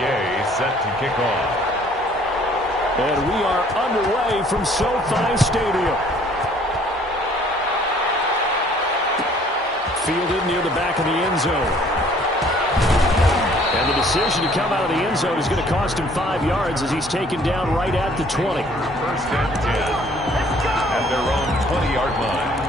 Gay set to kick off. And we are underway from SoFi Stadium. Fielded near the back of the end zone. And the decision to come out of the end zone is going to cost him 5 yards as he's taken down right at the 20. First and 10 at their own 20-yard line.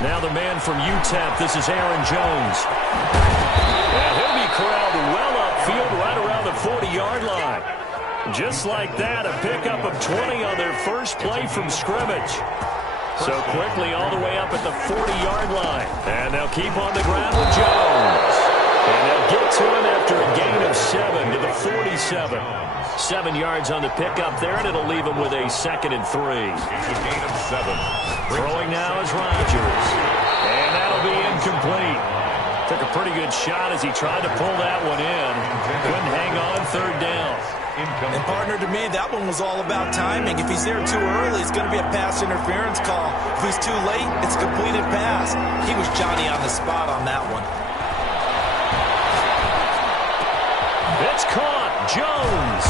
Now the man from UTEP, this is Aaron Jones. And he'll be corralled well upfield right around the 40-yard line. Just like that, a pickup of 20 on their first play from scrimmage. So quickly all the way up at the 40-yard line. And they'll keep on the ground with Jones. And they'll get to him after a gain of 7 to the 47. 7 yards on the pickup there, and it'll leave him with a 2nd and 3. It's a gain of 7. Throwing now is Rodgers. And that'll be incomplete. Took a pretty good shot as he tried to pull that one in. Couldn't hang on 3rd down. And partner, to me, that one was all about timing. If he's there too early, it's going to be a pass interference call. If he's too late, it's a completed pass. He was Johnny on the spot on that one. It's caught. Jones.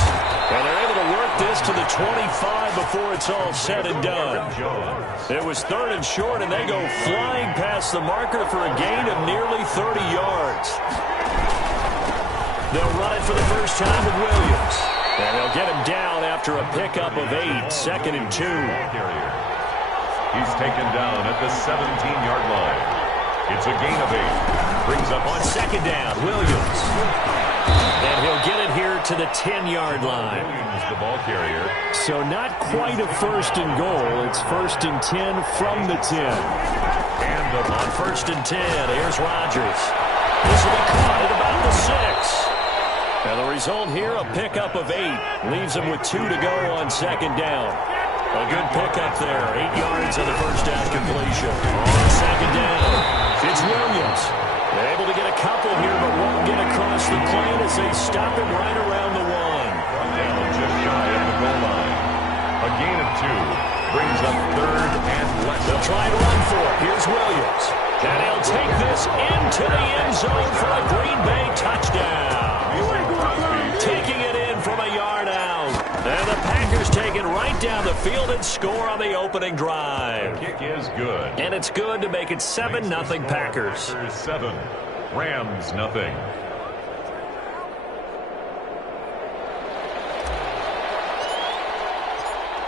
And they're able to work this to the 25 before it's all said and done. It was 3rd and short, and they go flying past the marker for a gain of nearly 30 yards. They'll run it for the first time with Williams. And they'll get him down after a pickup of 8, 2nd and 2. He's taken down at the 17-yard line. It's a gain of 8. Brings up on 2nd down, Williams. And he'll get it here to the 10-yard line. Williams, the ball carrier. So not quite a 1st and goal. It's 1st and 10 from the 10. And on 1st and 10, here's Rodgers. This will be caught at about the 6. And the result here, a pickup of 8. Leaves him with 2 to go on 2nd down. A good pickup there. 8 yards on the first down completion. On 2nd down, it's Williams. They're able to get a couple here, but won't get across the plane as they stop him right around the 1. Down just shy of the goal line. A gain of 2 brings up 3rd and less. They'll try and run for it. Here's Williams. And he'll take this into the end zone for a Green Bay touchdown. Taking it in from a fielded score on the opening drive. The kick is good. And it's good to make it 7-0 Packers. 7, Rams nothing.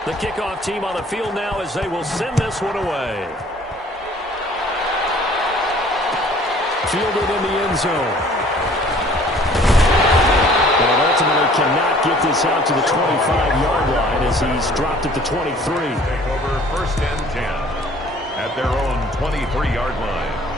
The kickoff team on the field now as they will send this one away. Fielded in the end zone. And ultimately cannot get this out to the 25-yard line as he's dropped at the 23. Take over 1st and 10 at their own 23-yard line.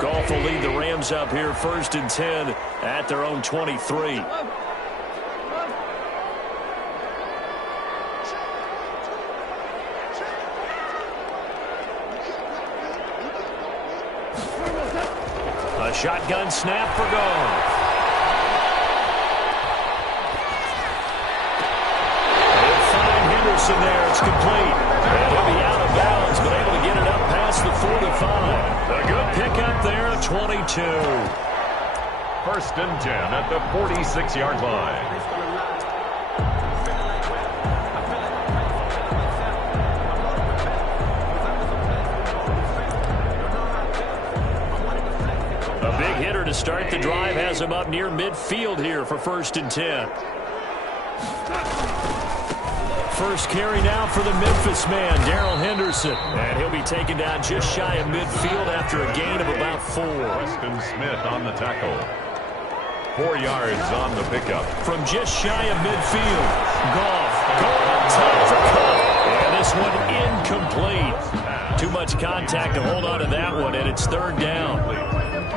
Goff will lead the Rams up here 1st and 10 at their own 23. A shotgun snap for Goff. They'll find Henderson there. It's complete. And he'll be out of bounds, but able to get it up past the 45. A good pickup there at 22. 1st and 10 at the 46-yard line. A big hitter to start the drive has him up near midfield here for 1st and 10. First carry now for the Memphis man, Darrell Henderson. And he'll be taken down just shy of midfield after a gain of about 4. Preston Smith on the tackle. 4 yards on the pickup. From just shy of midfield, Goff going up top for Cup. And this one incomplete. Too much contact to hold on to that one, and it's 3rd down.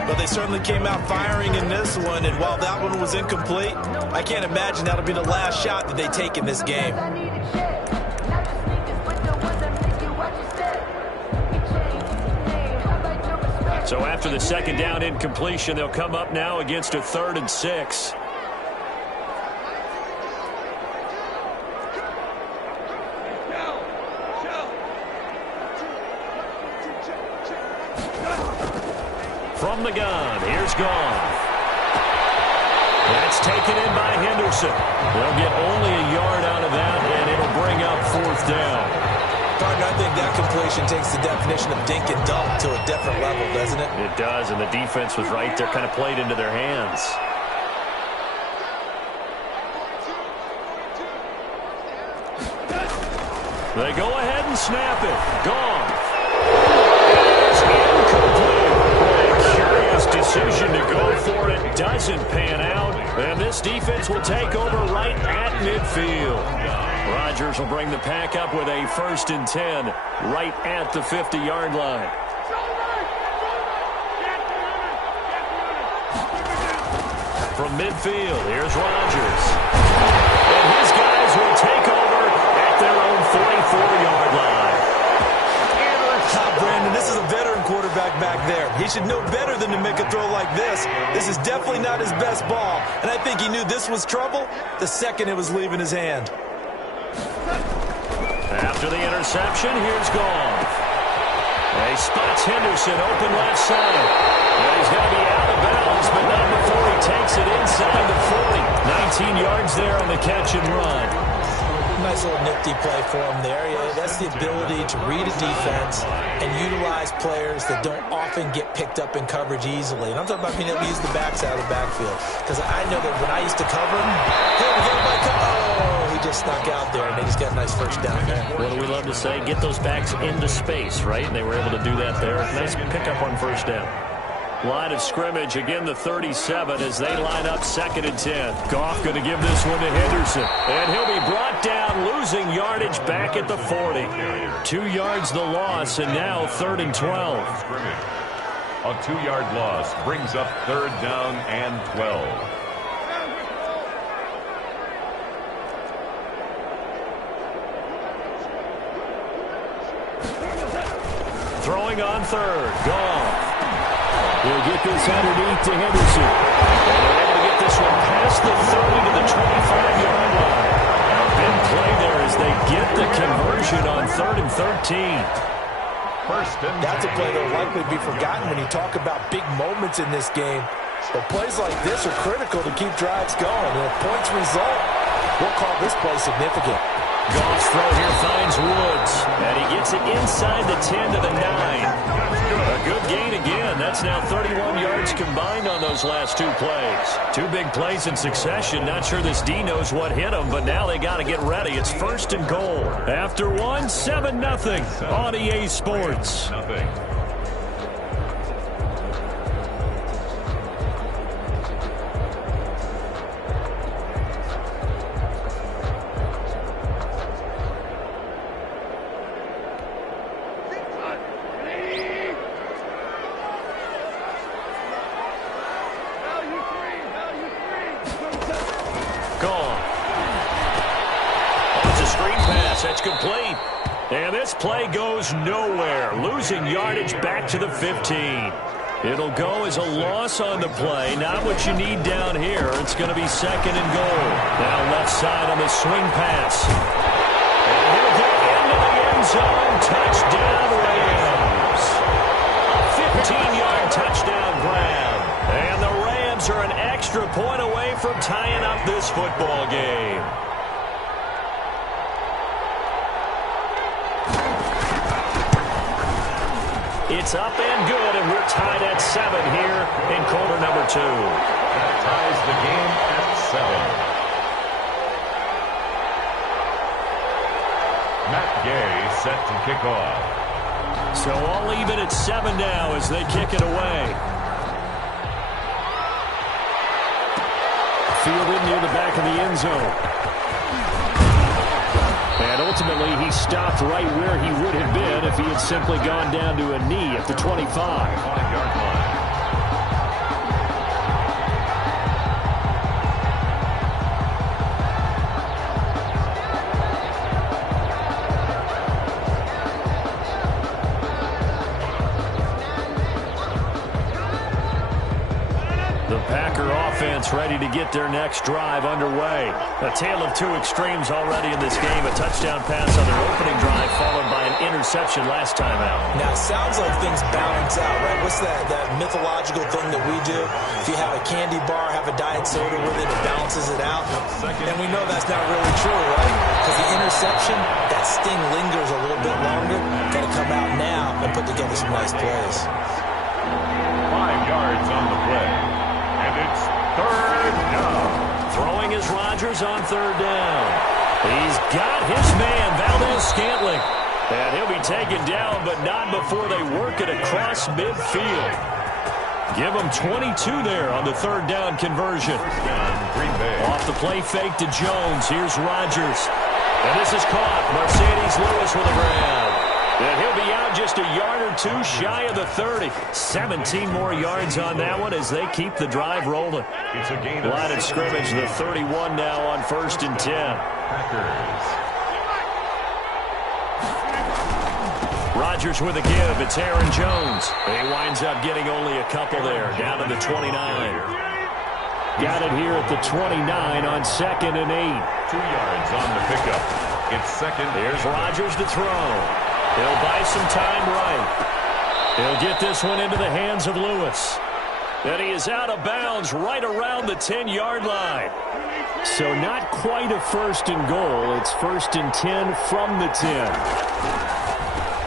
But they certainly came out firing in this one, and while that one was incomplete, I can't imagine that'll be the last shot that they take in this game. So after the 2nd down incompletion, they'll come up now against a 3rd and 6. From the gun, here's Goff. That's taken in by Henderson. They'll get only a yard out of that, and it'll bring up 4th down. Partner, I think that completion takes the definition of dink and dunk to a different level, doesn't it? It does, and the defense was right there, kind of played into their hands. They go ahead and snap it. Goff. It's incomplete. A curious decision to go for it. Doesn't pan out. And this defense will take over right at midfield. Rodgers will bring the pack up with a 1st and 10 right at the 50-yard line. From midfield, here's Rodgers. And his guys will take over at their own 44-yard line. Brandon, this is a veteran quarterback back there. He should know better than to make a throw like this. This is definitely not his best ball, and I think he knew this was trouble the second it was leaving his hand. After the interception, here's Goff. He spots Henderson open left side. Well, he's going to be out of bounds, but not before he takes it inside the 40. 19 yards there on the catch and run. Nice little nifty play for him there. Yeah, that's the ability to read a defense and utilize players that don't often get picked up in coverage easily. And I'm talking about being able to use the backside of the backfield. Because I know that when I used to cover him, he just snuck out there, and they just got a nice 1st down there. What do we love to say? Get those backs into space, right? And they were able to do that there. Nice pickup on 1st down. Line of scrimmage, again the 37 as they line up 2nd and 10. Goff going to give this one to Henderson. And he'll be brought down, losing yardage back at the 40. 2 yards the loss, and now 3rd and 12. A 2-yard loss brings up 3rd down and 12. Throwing on 3rd, Goff. He'll get this underneath to Henderson. And they're able to get this one past the 30 to the 25-yard line. A big play there as they get the conversion on 3rd and 13. First and That's a play that will 10. likely be forgotten when you talk about big moments in this game. But plays like this are critical to keep drives going. And if points result, we'll call this play significant. Goff's throw here finds Woods, and he gets it inside the 10 to the 9. A good gain again. That's now 31 yards combined on those last two plays. Two big plays in succession. Not sure this D knows what hit him, but now they got to get ready. It's first and goal. After one, 7-0 on EA Sports. Nothing. That's complete. And this play goes nowhere. Losing yardage back to the 15. It'll go as a loss on the play. Not what you need down here. It's going to be second and goal. Now left side on the swing pass. And he'll get into the end zone. Touchdown, Rams. A 15-yard touchdown grab. And the Rams are an extra point away from tying up this football game. It's up and good, and we're tied at 7 here in quarter number 2. That ties the game at 7. Matt Gay set to kick off. So all even at 7 now as they kick it away. Fielded near the back of the end zone. And ultimately, he stopped right where he would have been if he had simply gone down to a knee at the 25. 5-yard line. The Packer offense ready to get their next drive underway. A tale of two extremes already in this game. A touchdown pass on their opening drive followed by an interception last time out. Now, it sounds like things balance out, right? What's that mythological thing that we do? If you have a candy bar, have a diet soda with it, it balances it out. And we know that's not really true, right? Because the interception, that sting lingers a little bit longer. Got to come out now and put together some nice plays. 5 yards on the play. And it's third down. Throwing is Rodgers on third down. He's got his man, Valdez-Scantling. And he'll be taken down, but not before they work it across midfield. Give him 22 there on the third down conversion. First down, Green Bay. Off the play fake to Jones. Here's Rodgers. And this is caught. Mercedes Lewis with a grab. And he'll be out just a yard or two shy of the 30. 17 more yards on that one as they keep the drive rolling. It's a gain of Line of scrimmage, the 31 now on first and 10. Packers. Rodgers with a give. It's Aaron Jones. He winds up getting only a couple there, down to the 29. Got it here at the 29 on second and 8. 2 yards on the pickup. It's second. Here's Rodgers to throw. He'll buy some time right. He'll get this one into the hands of Lewis. And he is out of bounds right around the 10-yard line. So not quite a first and goal. It's first and 10 from the 10.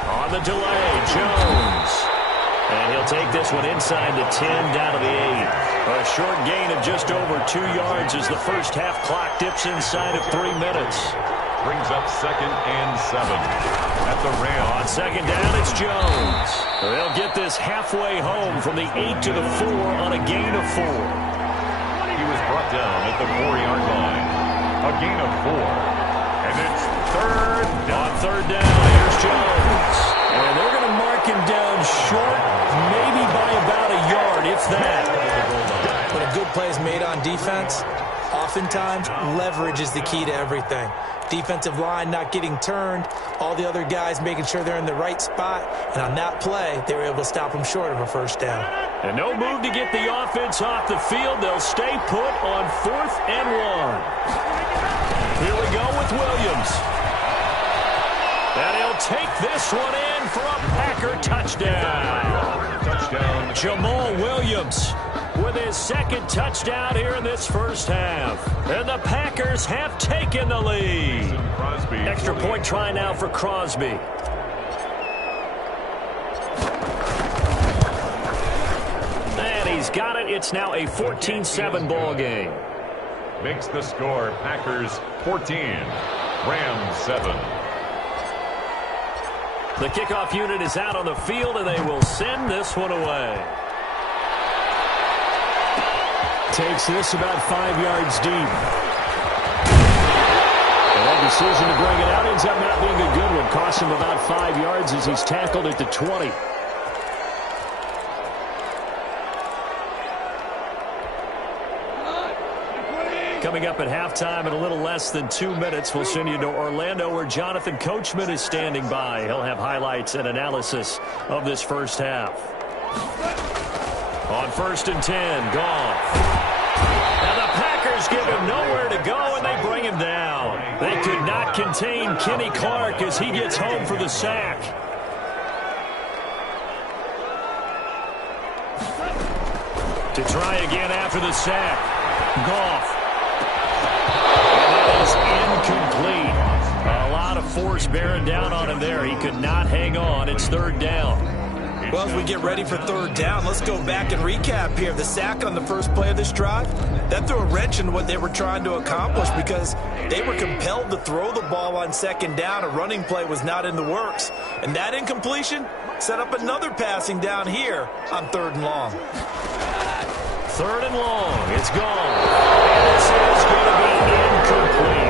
On the delay, Jones. And he'll take this one inside the 10 down to the 8. A short gain of just over 2 yards as the first half clock dips inside of 3 minutes. Brings up second and 7 at the Rams. On second down, it's Jones. They'll get this halfway home from the 8 to the 4 on a gain of 4. He was brought down at the 4-yard line. A gain of 4. And it's third down. On third down, here's Jones. And they're going to mark him down short, maybe by about a yard, if that. When a good play is made on defense, oftentimes leverage is the key to everything. Defensive line not getting turned, all the other guys making sure they're in the right spot, and on that play, they were able to stop them short of a first down. And no move to get the offense off the field. They'll stay put on 4th and 1. Here we go with Williams. And he'll take this one in for a Packer touchdown. Touchdown. Jamal Williams with his second touchdown here in this first half. And the Packers have taken the lead. Crosby. Extra point try now for Crosby. And he's got it. It's now a 14-7 ball game. Makes the score Packers 14, Rams 7. The kickoff unit is out on the field, and they will send this one away. Takes this about 5 yards deep. And that decision to bring it out ends up not being a good one. Costs him about 5 yards as he's tackled at the 20. Coming up at halftime in a little less than 2 minutes, we'll send you to Orlando where Jonathan Coachman is standing by. He'll have highlights and analysis of this first half. On 1st and 10, Goff. Now the Packers give him nowhere to go, and they bring him down. They could not contain Kenny Clark as he gets home for the sack. To try again after the sack. Goff. Incomplete. A lot of force bearing down on him there. He could not hang on. It's 3rd down. Well, as we get ready for 3rd down, let's go back and recap here. The sack on the first play of this drive, that threw a wrench into what they were trying to accomplish because they were compelled to throw the ball on 2nd down. A running play was not in the works. And that incompletion set up another passing down here on 3rd and long. 3rd and long. It's gone. And this is going to be incomplete.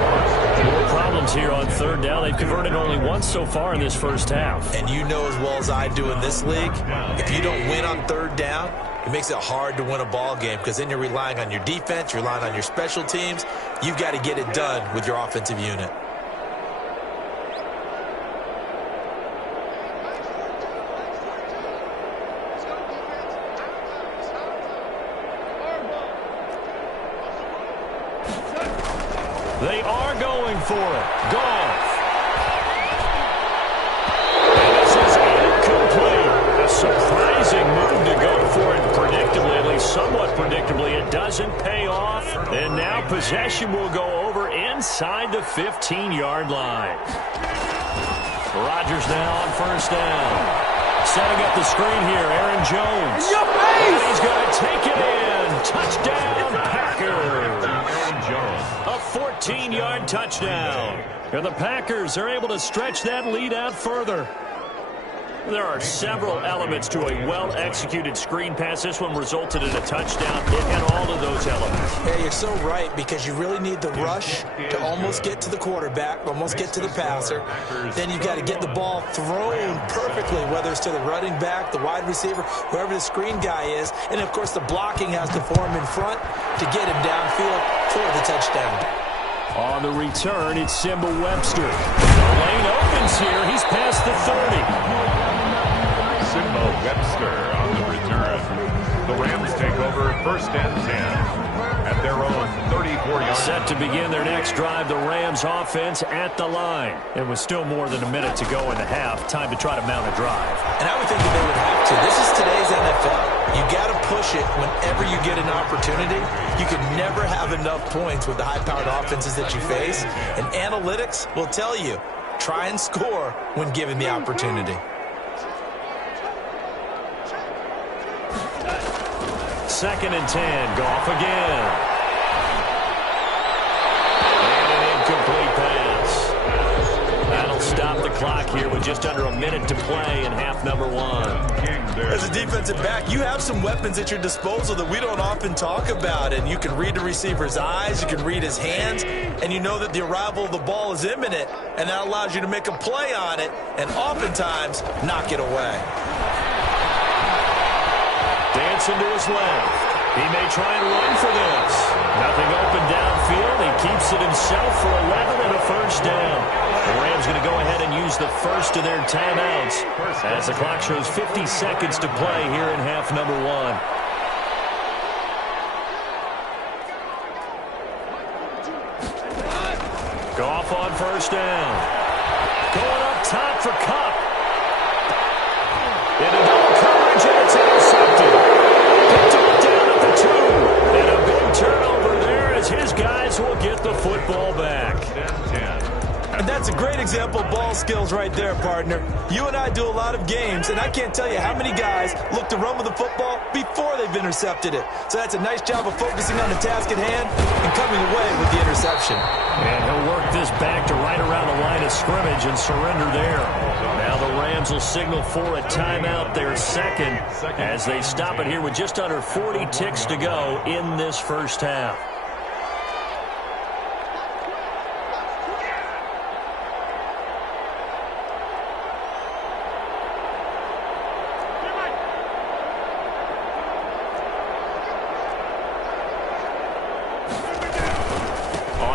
More problems here on 3rd down. They've converted only once so far in this first half. And you know as well as I do in this league, if you don't win on 3rd down, it makes it hard to win a ball game because then you're relying on your defense, you're relying on your special teams. You've got to get it done with your offensive unit. They are going for it. Goff. And this is incomplete. A surprising move to go for it predictably, at least somewhat predictably. It doesn't pay off. And now possession will go over inside the 15-yard line. Rodgers now on 1st down. Setting up the screen here, Aaron Jones. And he's going to take it in. Touchdown, Packers. Aaron Jones. A 14-yard touchdown. And the Packers are able to stretch that lead out further. There are several elements to a well-executed screen pass. This one resulted in a touchdown. It had all of those elements. Yeah, you're so right because you really need the rush to almost get to the quarterback, almost get to the passer. Then you've got to get the ball thrown perfectly, whether it's to the running back, the wide receiver, whoever the screen guy is. And, of course, the blocking has to form in front to get him downfield for the touchdown. On the return, it's Simba Webster. The lane opens here. He's past the 30. Simba Webster on the return. The Rams take over 1st and 10 at their own 34-yard. Set to begin their next drive, the Rams offense at the line. It was still more than a minute to go in the half. Time to try to mount a drive. And I would think that they would have to. This is today's NFL. You got to push it whenever you get an opportunity. You can never have enough points with the high-powered offenses that you face. And analytics will tell you, try and score when given the opportunity. 2nd and 10. Goff again. And an incomplete pass. That'll stop the clock here with just under a minute to play in half number 1. As a defensive back, you have some weapons at your disposal that we don't often talk about. And you can read the receiver's eyes, you can read his hands, and you know that the arrival of the ball is imminent. And that allows you to make a play on it and oftentimes knock it away. Dancing to his left. He may try and run for this. Nothing open downfield. He keeps it himself for 11 and a 1st down. The Rams going to go ahead and use the first of their timeouts as the clock shows 50 seconds to play here in half number 1. Goff on 1st down. Going up top for Cup. In a double coverage, and it's intercepted. Picked off down at the 2. And a big turnover there as his guys will get the football back. 10-10. And that's a great example of ball skills right there, partner. You and I do a lot of games, and I can't tell you how many guys look to run with the football before they've intercepted it. So that's a nice job of focusing on the task at hand and coming away with the interception. And he'll work this back to right around the line of scrimmage and surrender there. Now the Rams will signal for a timeout, their second, as they stop it here with just under 40 ticks to go in this first half.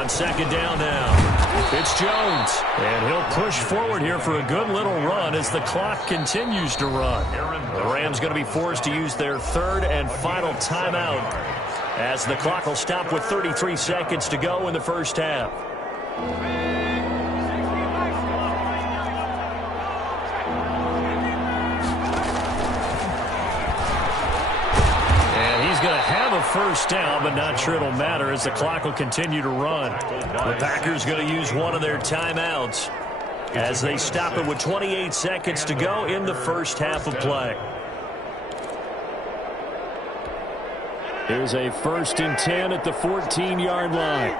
Second down now. It's Jones. And he'll push forward here for a good little run as the clock continues to run. The Rams going to be forced to use their third and final timeout as the clock will stop with 33 seconds to go in the first half. Going to have a first down, but not sure it'll matter as the clock will continue to run. The Packers going to use one of their timeouts as they stop it with 28 seconds to go in the first half of play. Here's a 1st and 10 at the 14-yard line.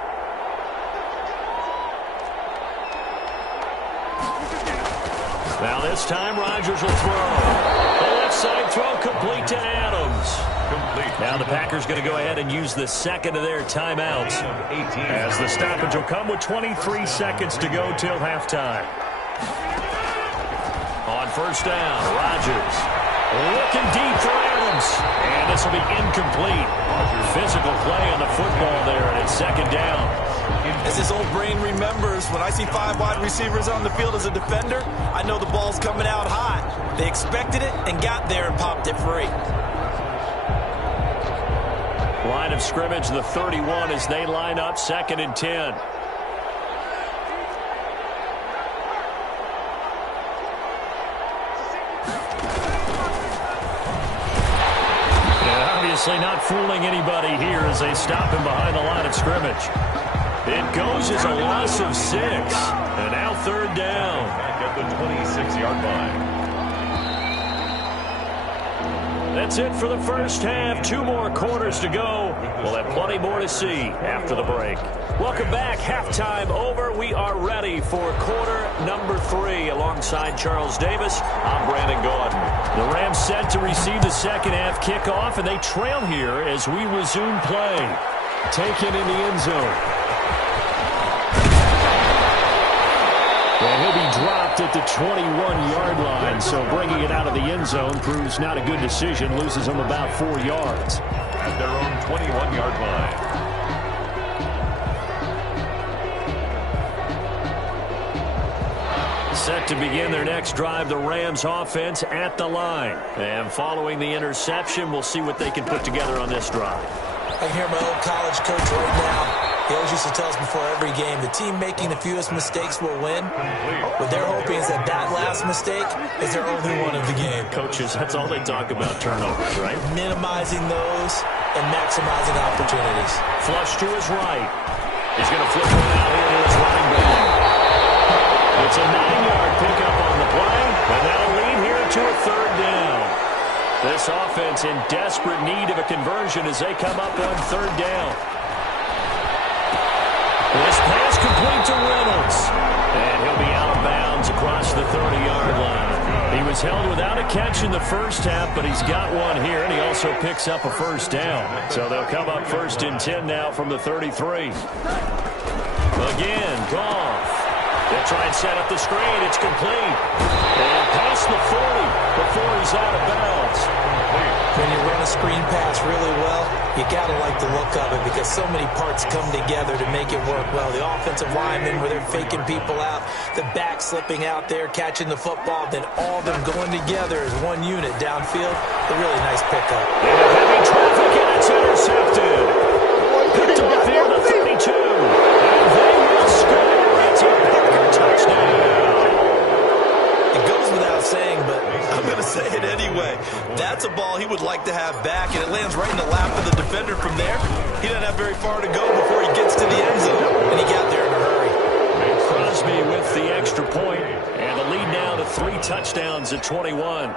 Now this time Rodgers will throw. The left side throw complete to Adams. Now the Packers going to go ahead and use the second of their timeouts as the stoppage will come with 23 seconds to go till halftime. On first down, Rodgers looking deep for Adams, and this will be incomplete. Physical play on the football there, and it's second down. As his old brain remembers, when I see 5 wide receivers on the field as a defender, I know the ball's coming out hot. They expected it and got there and popped it free. Line of scrimmage, the 31, as they line up 2nd and 10. And obviously not fooling anybody here as they stop him behind the line of scrimmage. It goes as a loss of 6. And now 3rd down. Back at the 26-yard line. That's it for the first half. 2 more quarters to go. We'll have plenty more to see after the break. Welcome back. Halftime over. We are ready for quarter number 3. Alongside Charles Davis, I'm Brandon Gaudin. The Rams set to receive the second half kickoff, and they trail here as we resume play. Taken in the end zone. And he'll be dropped at the 21-yard line, so bringing it out of the end zone proves not a good decision. Loses him about 4 yards. At their own 21-yard line. Set to begin their next drive, the Rams offense at the line. And following the interception, we'll see what they can put together on this drive. I hear my old college coach right now. He always used to tell us before every game, the team making the fewest mistakes will win. What they're hoping is that last mistake is their only one of the game. Coaches, that's all they talk about, turnovers, right? Minimizing those and maximizing opportunities. Flush to his right. He's going to flip one out here to his running back. It's a 9-yard pickup on the play, and that'll lead here to a 3rd down. This offense in desperate need of a conversion as they come up on 3rd down. This pass complete to Reynolds. And he'll be out of bounds across the 30-yard line. He was held without a catch in the first half, but he's got one here, and he also picks up a first down. So they'll come up 1st and 10 now from the 33. Again, Goff. They'll try and set up the screen. It's complete. And past the 40 before he's out of bounds. When you run a screen pass really well, you got to like the look of it because so many parts come together to make it work well. The offensive linemen where they're faking people out, the back slipping out there, catching the football, then all of them going together as one unit downfield. A really nice pickup. Heavy traffic, and it's intercepted. Picked off here to 32. And they will score. It's a Packer touchdown. he would like to have back, and it lands right in the lap of the defender from there. He doesn't have very far to go before he gets to the end zone, and he got there in a hurry. Crosby with the extra point, and the lead now to 3 touchdowns at 21.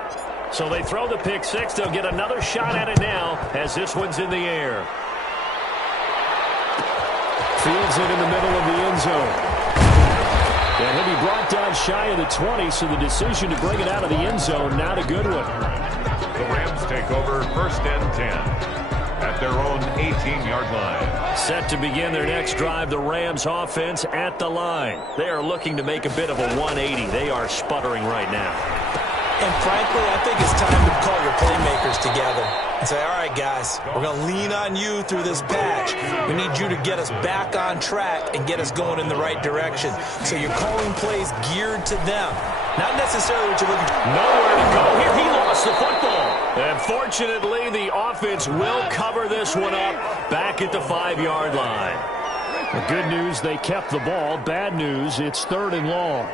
So they throw the pick six. They'll get another shot at it now as this one's in the air. Fields it in the middle of the end zone. And he'll be brought down shy of the 20, so the decision to bring it out of the end zone, not a good one. The Rams take over 1st and 10 at their own 18-yard line. Set to begin their next drive, the Rams offense at the line. They are looking to make a bit of a 180. They are sputtering right now. And frankly, I think it's time to call your playmakers together and say, all right, guys, we're going to lean on you through this patch. We need you to get us back on track and get us going in the right direction. So you're calling plays geared to them, not necessarily what you're looking for. Nowhere to go here. He lost the football. And fortunately, the offense will cover this one up back at the 5-yard line. The good news, they kept the ball. Bad news, it's 3rd and long.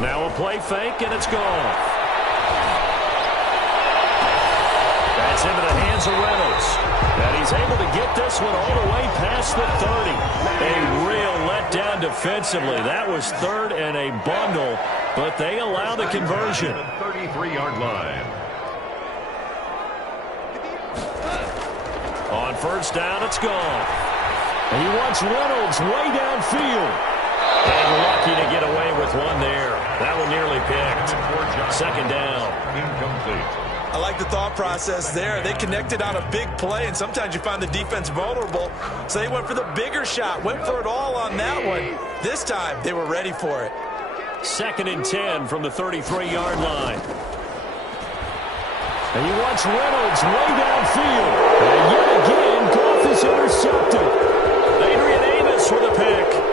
Now a play fake, and it's gone. That's into the hands of Reynolds. And he's able to get this one all the way past the 30. A real letdown defensively. That was 3rd and a bundle, but they allow the conversion. 33-yard line. On 1st down, it's gone. And he wants Reynolds way downfield. And lucky to get away with one there. That one nearly picked. 2nd down. Incomplete. I like the thought process there. They connected on a big play, and sometimes you find the defense vulnerable. So they went for the bigger shot, went for it all on that one. This time, they were ready for it. 2nd and 10 from the 33-yard line. And he wants Reynolds way downfield. And yet again, Goff is intercepted. Adrian Amos with a pick.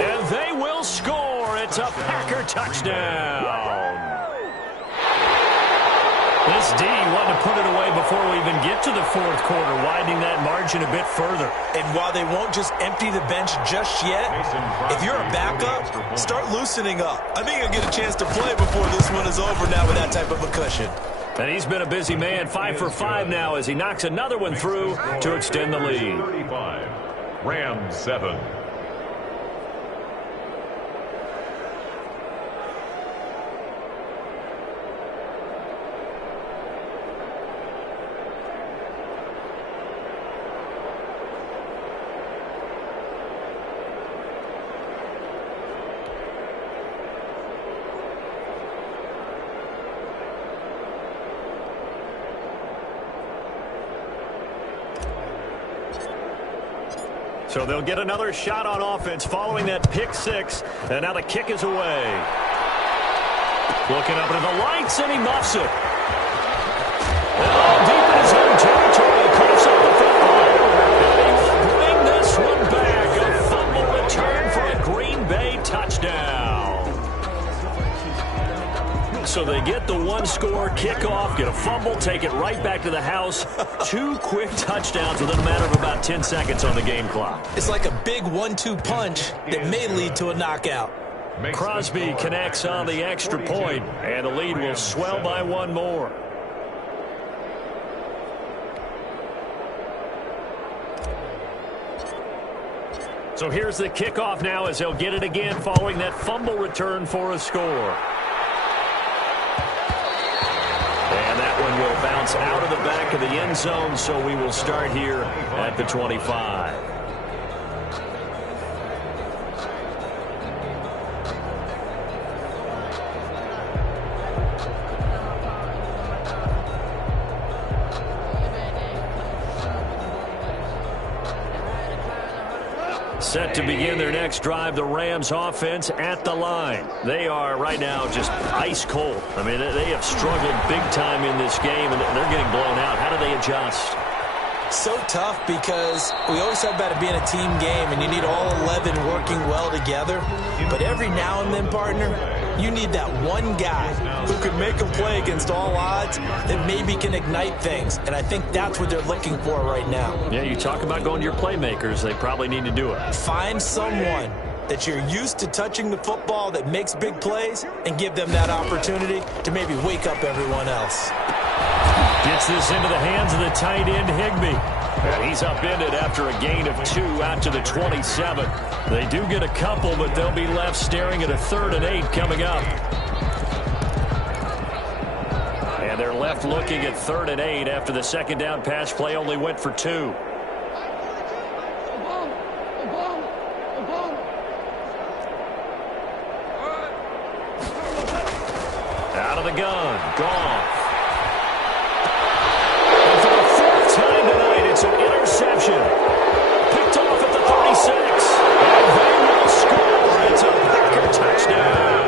And they will score. It's a Packer touchdown. This D wanted to put it away before we even get to the 4th quarter, widening that margin a bit further. And while they won't just empty the bench just yet, if you're a backup, start loosening up. I think you'll get a chance to play before this one is over now with that type of a cushion. And he's been a busy man, 5 for 5 now as he knocks another one through to extend the lead. 35. Rams 7. So they'll get another shot on offense following that pick six. And now the kick is away. Looking up into the lights, and he muffs it. Oh, deep in his own territory, coughs up the football. And he will bring this one back. A fumble return for a Green Bay touchdown. So they get the one-score kickoff, get a fumble, take it right back to the house. 2 quick touchdowns within a matter of about 10 seconds on the game clock. It's like a big 1-2 punch that may lead to a knockout. Crosby connects on the extra point, and the lead will swell by 1 more. So here's the kickoff now as they'll get it again following that fumble return for a score. And that one will bounce out of the back of the end zone, so we will start here at the 25. Set to begin their next drive, the Rams offense at the line. They are right now just ice cold. I mean, they have struggled big time in this game, and they're getting blown out. How do they adjust? So tough because we always talk about it being a team game, and you need all 11 working well together. But every now and then, partner, You need that one guy who can make a play against all odds that maybe can ignite things. And I think that's what they're looking for right now. Yeah, you talk about going to your playmakers. They probably need to do it. Find someone that you're used to touching the football that makes big plays and give them that opportunity to maybe wake up everyone else. Gets this into the hands of the tight end, Higbee. And he's upended after a gain of 2 out to the 27. They do get a couple, but they'll be left staring at a 3rd and 8 coming up. And they're left looking at 3rd and 8 after the second down pass play only went for 2. Out of the gun, gone. And for the 4th time tonight, it's an interception. Picked off at the 36. And they will score. It's a Packer touchdown.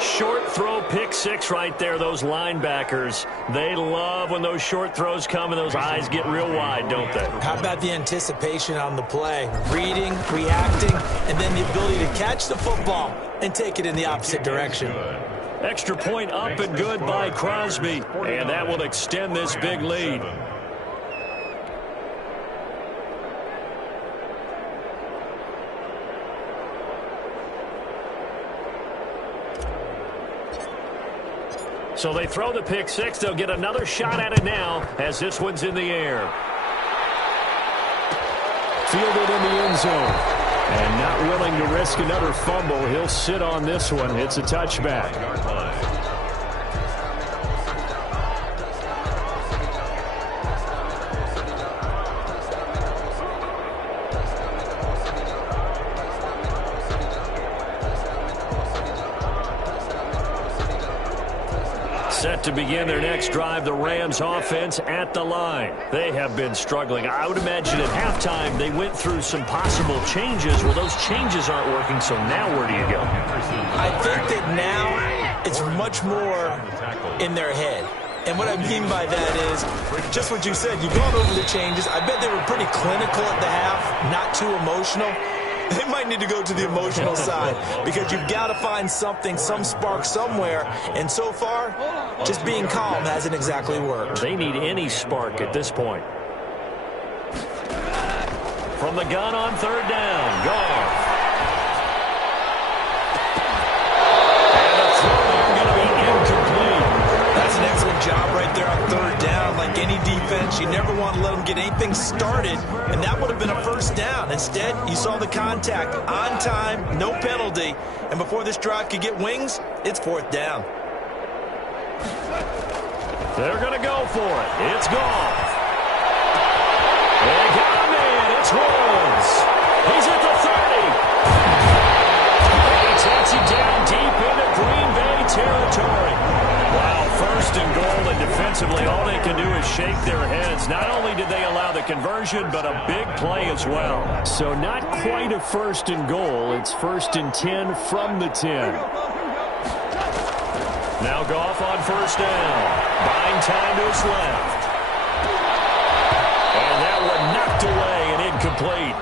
Short throw, pick 6 right there. Those linebackers, they love when those short throws come and those eyes get real wide, don't they? How about the anticipation on the play? Reading, reacting, and then the ability to catch the football and take it in the opposite direction. Extra point up and good by Crosby. And that will extend this big lead. So they throw the pick 6. They'll get another shot at it now as this one's in the air. Fielded in the end zone. And not willing to risk another fumble. He'll sit on this one. It's a touchback. Set to begin their next drive, the Rams offense at the line. They have been struggling. I would imagine at halftime they went through some possible changes. Well, those changes aren't working, so now where do you go? I think that now it's much more in their head. And what I mean by that is just what you said. You've gone over the changes. I bet they were pretty clinical at the half, not too emotional. They might need to go to the emotional side because you've got to find something, some spark somewhere. And so far, just being calm hasn't exactly worked. They need any spark at this point. From the gun on 3rd down, Goff. And the throw there going to be incomplete. That's an excellent job right there on 3rd down. Like any defense, you never want to let them get anything started, and that would have been a 1st down. Instead, you saw the contact on time, no penalty, and before this drive could get wings, it's 4th down. They're going to go for it. It's Goff. They got him in. It's Woods. He's at the 30. And he takes it down deep into Green Bay territory. Wow, 1st and goal, and defensively all they can do is shake their heads. Not only did they allow the conversion, but a big play as well. So not quite a 1st and goal. It's 1st and 10 from the 10. Now Goff on 1st down. Buying time to his left. And that one knocked away and incomplete.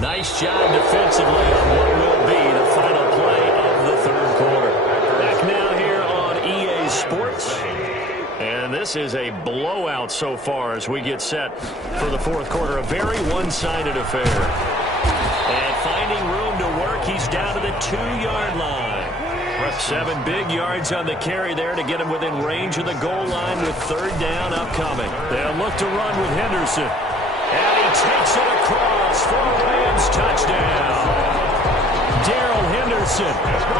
Nice job defensively on what will be the final play of the 3rd quarter. Back now here on EA Sports. And this is a blowout so far as we get set for the 4th quarter. A very one-sided affair. And finding room to work, he's down to the 2-yard line. 7 big yards on the carry there to get him within range of the goal line with 3rd down upcoming. They'll look to run with Henderson. And he takes it across for a Rams touchdown. Darrell Henderson,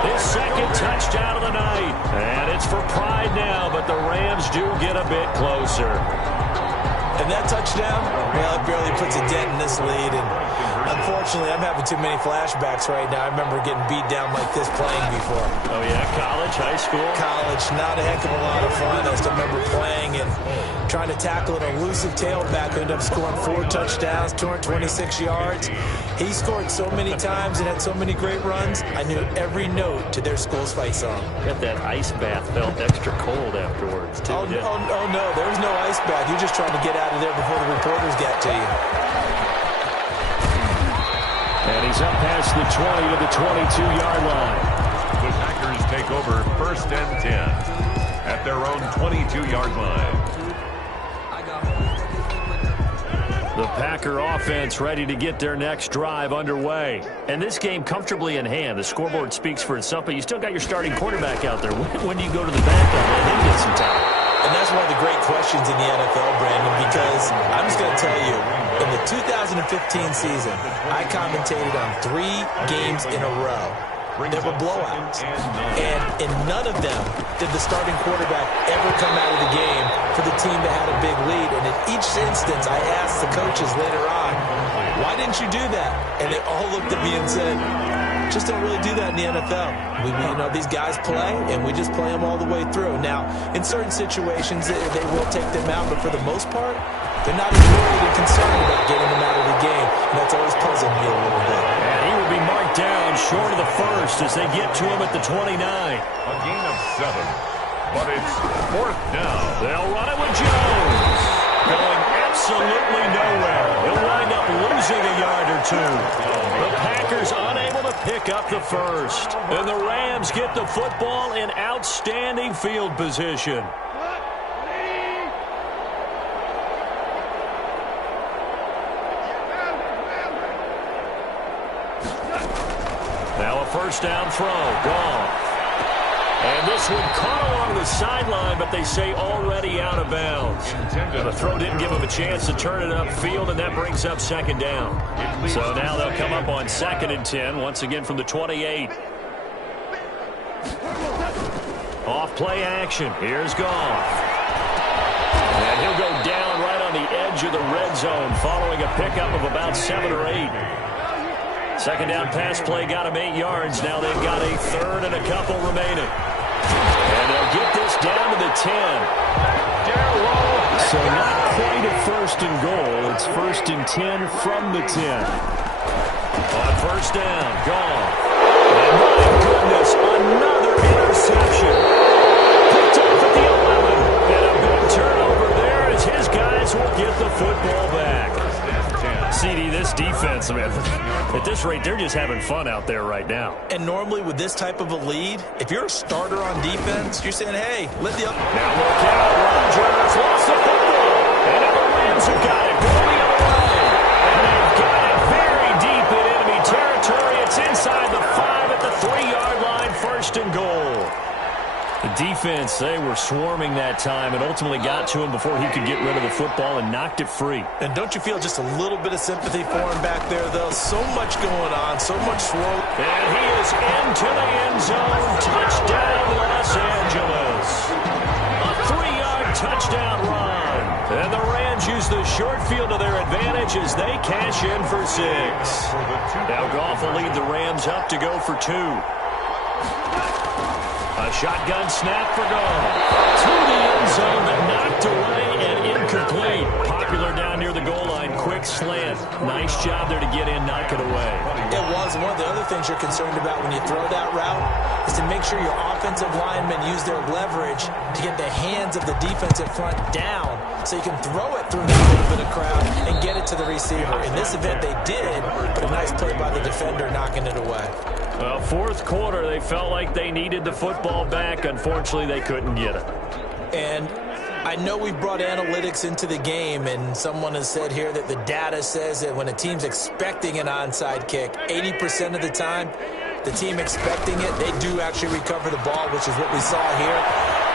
his 2nd touchdown of the night. And it's for pride now, but the Rams do get a bit closer. And that touchdown, well, it barely puts a dent in this lead. And unfortunately, I'm having too many flashbacks right now. I remember getting beat down like this playing before. Oh, yeah? College, high school? College, not a heck of a lot of fun. I still remember playing and trying to tackle an elusive tailback who ended up scoring 4 touchdowns, 226 yards. He scored so many times and had so many great runs, I knew every note to their school's fight song. Bet that ice bath felt extra cold afterwards, too. Oh, no, there was no ice bath. You're just trying to get out of there before the reporters get to you. And he's up past the 20 to the 22-yard line. The Packers take over 1st and 10 at their own 22-yard line. The Packer offense ready to get their next drive underway. And this game comfortably in hand. The scoreboard speaks for itself, but you still got your starting quarterback out there. When do you go to the backup and let him get some time? And that's one of the great questions in the NFL, Brandon, because I'm just going to tell you, in the 2015 season, I commentated on 3 games in a row that were blowouts. And in none of them did the starting quarterback ever come out of the game for the team that had a big lead. And in each instance, I asked the coaches later on, why didn't you do that? And they all looked at me and said, just don't really do that in the NFL. These guys play, and we just play them all the way through. Now, in certain situations, they will take them out, but for the most part, they're not as worried and concerned about getting them out of the game. And that's always puzzled me a little bit. And he will be marked down short of the first as they get to him at the 29. A gain of 7, but it's 4th down. They'll run it with Jones. Going absolutely nowhere. He'll wind up losing a yard or 2. The Packers unable to pick up the first. And the Rams get the football in outstanding field position. Now a first down throw. Gone. And this one caught along the sideline, but they say already out of bounds. The throw didn't give him a chance to turn it upfield, and that brings up 2nd down. So now they'll come up on 2nd and 10, once again from the 28. Off play action. Here's Goff. And he'll go down right on the edge of the red zone following a pickup of about 7 or 8. 2nd down pass play got him 8 yards. Now they've got a 3rd and a couple remaining. And they'll get this down to the 10. So not quite a 1st and goal. It's 1st and 10 from the 10. On 1st down, Goff. And my goodness, another interception. Picked off at the 11. And a big turnover there as his guys will get the football back. CD, this defense, man, at this rate, they're just having fun out there right now. And normally with this type of a lead, if you're a starter on defense, you're saying, hey, let the... Now look out, Rodgers lost the football. And now the Rams have got it going the other way. And they've got it very deep in enemy territory. It's inside the 5 at the 3-yard line, 1st and goal. The defense, they were swarming that time and ultimately got to him before he could get rid of the football and knocked it free. And don't you feel just a little bit of sympathy for him back there, though? So much going on, so much swirl. And he is into the end zone. Touchdown, Los Angeles. A 3-yard touchdown run. And the Rams use the short field to their advantage as they cash in for 6. Now Goff will lead the Rams up to go for 2. A shotgun snap for Goff. To the end zone, but knocked away and incomplete. Popular down near the goal line. Quick slant. Nice job there to get in, knock it away. It was. One of the other things you're concerned about when you throw that route is to make sure your offensive linemen use their leverage to get the hands of the defensive front down so you can throw it through that little bit of crowd and get it to the receiver. In this event, they did, but a nice play by the defender knocking it away. Well, 4th quarter, they felt like they needed the football back. Unfortunately, they couldn't get it. And I know we've brought analytics into the game, and someone has said here that the data says that when a team's expecting an onside kick, 80% of the time, the team expecting it, they do actually recover the ball, which is what we saw here.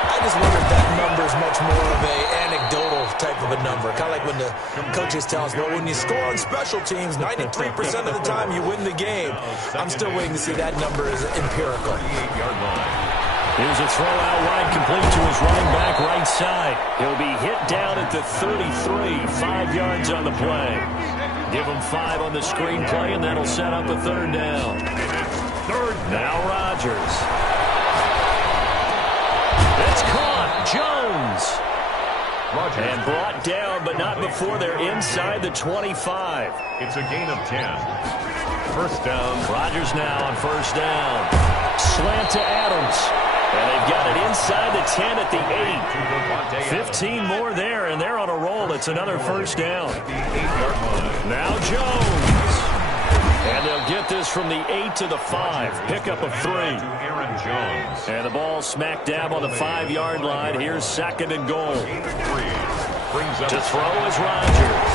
I just wonder if that number is much more of an anecdotal type of a number. Kind of like when the coaches tell us, well, when you score on special teams, 93% of the time you win the game. I'm still waiting to see that number is empirical. Here's a throw out wide, complete to his running back right side. He'll be hit down at the 33, 5 yards on the play. Give him 5 on the screenplay, and that'll set up a 3rd down. Now Rodgers. It's caught. Jones. And brought down, but not before they're inside the 25. It's a gain of 10. 1st down. Rodgers now on 1st down. Slant to Adams. And they've got it inside the 10 at the 8. 15 more there, and they're on a roll. It's another 1st down. Now Jones. And they'll get this from the 8 to the 5. Pickup of 3. And the ball smack dab on the 5-yard line. Here's 2nd and goal. To throw is Rodgers.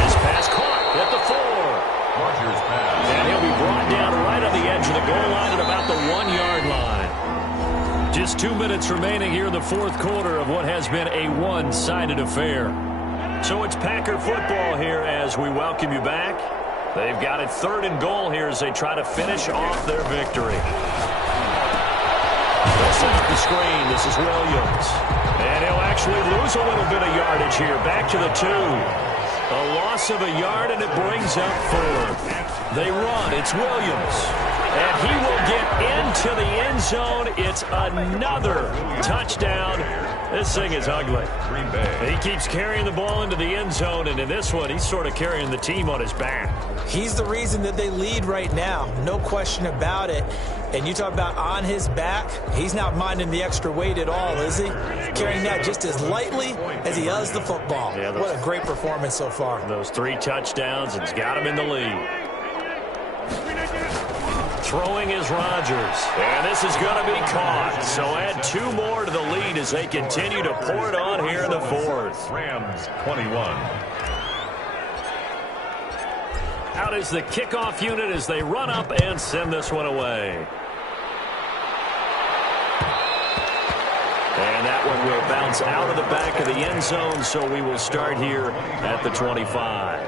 His pass caught at the 4. Rodgers pass. And he'll be brought down right on the edge of the goal line at about the 1-yard line. Just 2 minutes remaining here in the 4th quarter of what has been a one-sided affair. So it's Packer football here as we welcome you back. They've got it 3rd and goal here as they try to finish off their victory. They'll set up the screen. This is Williams. And he'll actually lose a little bit of yardage here. Back to the 2. A loss of a yard, and it brings up 4th. They run. It's Williams. And he will get into the end zone. It's another touchdown. This thing is ugly. He keeps carrying the ball into the end zone, and in this one, he's sort of carrying the team on his back. He's the reason that they lead right now. No question about it. And you talk about on his back, he's not minding the extra weight at all, is he? Carrying that just as lightly as he does the football. Yeah, what a great performance so far. Those 3 touchdowns, it's got him in the lead. Throwing is Rodgers. And this is going to be caught. So add 2 more to the lead as they continue to pour it on here in the 4th. Rams 21. Out is the kickoff unit as they run up and send this one away. And that one will bounce out of the back of the end zone, so we will start here at the 25.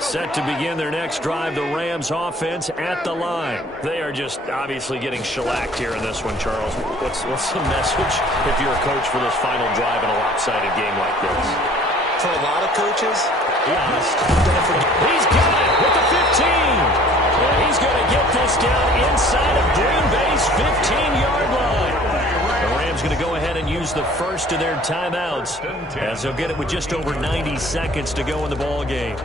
Set to begin their next drive, the Rams offense at the line. They are just obviously getting shellacked here in this one, Charles. What's the message if you're a coach for this final drive in a lopsided game like this? For a lot of coaches, be honest. He's got it with the 15. And he's going to get this down inside of Green Bay's 15-yard line. The Rams going to go ahead and use the first of their timeouts as they'll get it with just over 90 seconds to go in the ball game.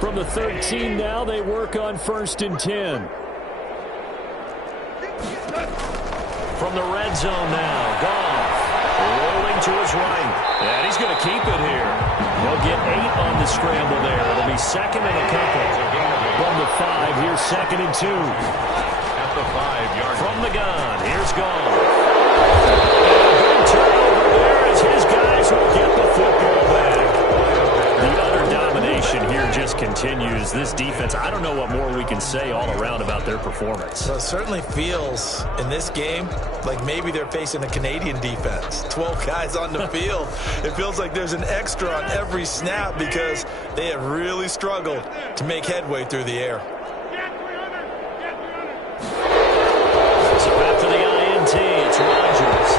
From the 13 now, they work on 1st and 10. From the red zone now, Goff rolling to his right. And he's going to keep it here. They'll get 8 on the scramble there. It'll be 2nd and a couple. From the 5, here's 2nd and 2. At the 5-yard. From the gun, here's Goff. And a big turnover there as his guys will get the football back. The utter domination here just continues. This defense, I don't know what more we can say all around about their performance. Well, it certainly feels in this game like maybe they're facing a Canadian defense. 12 guys on the field. It feels like there's an extra on every snap because they have really struggled to make headway through the air. So after the INT, it's Rodgers.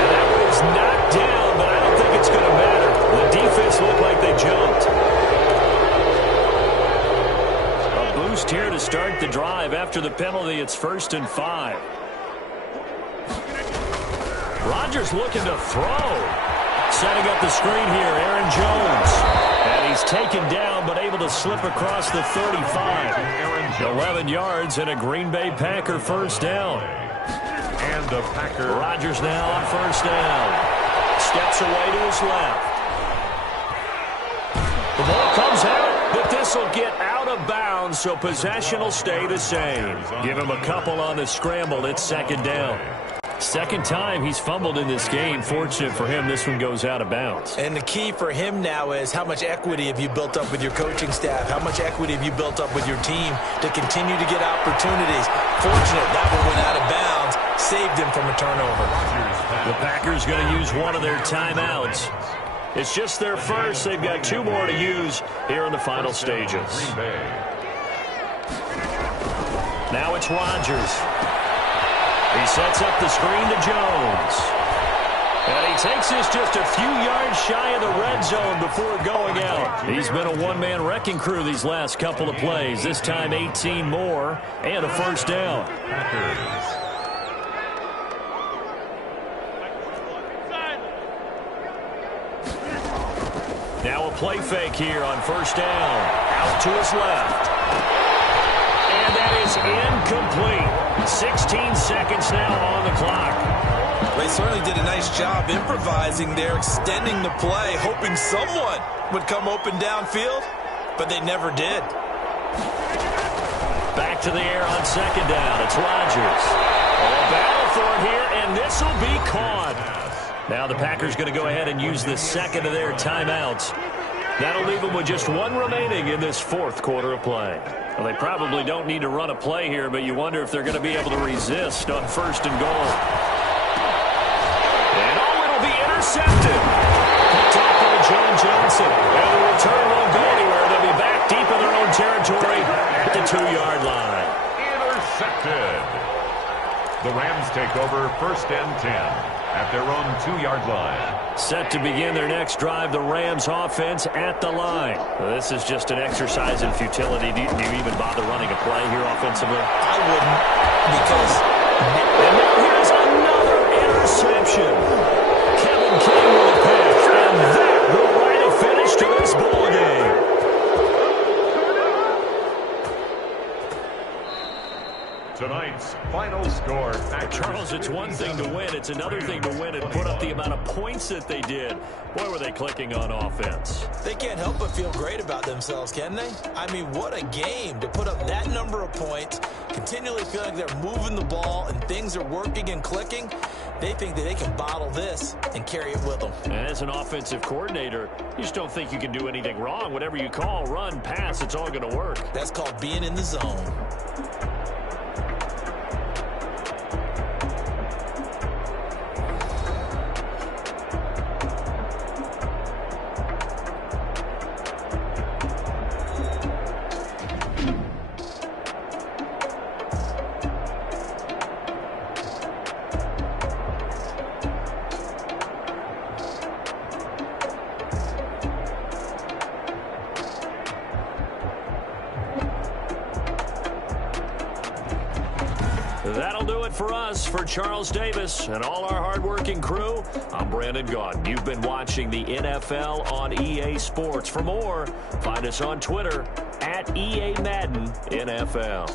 And that one is knocked down, but I don't think it's going to matter. The defense looked like they jumped. A boost here to start the drive. After the penalty, it's 1st and 5. Rodgers looking to throw. Setting up the screen here, Aaron Jones. And he's taken down, but able to slip across the 35. 11 yards and a Green Bay Packer 1st down. And the Packer. Rodgers now on 1st down. Steps away to his left. The ball comes out, but this will get out of bounds, so possession will stay the same. Give him a couple on the scramble. It's 2nd down. 2nd time he's fumbled in this game. Fortunate for him, this one goes out of bounds. And the key for him now is how much equity have you built up with your coaching staff? How much equity have you built up with your team to continue to get opportunities? Fortunate that one went out of bounds, saved him from a turnover. The Packers going to use one of their timeouts. It's just their first. They've got 2 more to use here in the final stages. Now it's Rodgers. He sets up the screen to Jones. And he takes this just a few yards shy of the red zone before going out. He's been a one-man wrecking crew these last couple of plays. This time 18 more and a 1st down. Now a play fake here on 1st down. Out to his left. And that is incomplete. 16 seconds now on the clock. They certainly did a nice job improvising there, extending the play, hoping someone would come open downfield, but they never did. Back to the air on second down. It's Rodgers. A battle for it here, and this will be caught. Now the Packers going to go ahead and use the second of their timeouts. That'll leave them with just one remaining in this fourth quarter of play. Well, they probably don't need to run a play here, but you wonder if they're going to be able to resist on first and goal. And it'll be intercepted. Picked off by John Johnson. And the return won't go anywhere. They'll be back deep in their own territory at the 2-yard line. Intercepted. The Rams take over first and 10 at their own 2-yard line. Set to begin their next drive, the Rams offense at the line. This is just an exercise in futility. Do you even bother running a play here offensively? I wouldn't, because... And now here's another interception. Kevin King with a pick, and that will write a finish to this ball game. Tonight's final score. Charles, it's one thing to win. It's another thing to win and put up the amount of points that they did. Boy, were they clicking on offense. They can't help but feel great about themselves, can they? I mean, what a game to put up that number of points, continually feeling like they're moving the ball and things are working and clicking. They think that they can bottle this and carry it with them. And as an offensive coordinator, you just don't think you can do anything wrong. Whatever you call, run, pass, it's all going to work. That's called being in the zone. That'll do it for us. For Charles Davis and all our hardworking crew, I'm Brandon Gaudin. You've been watching the NFL on EA Sports. For more, find us on Twitter @EA Madden NFL.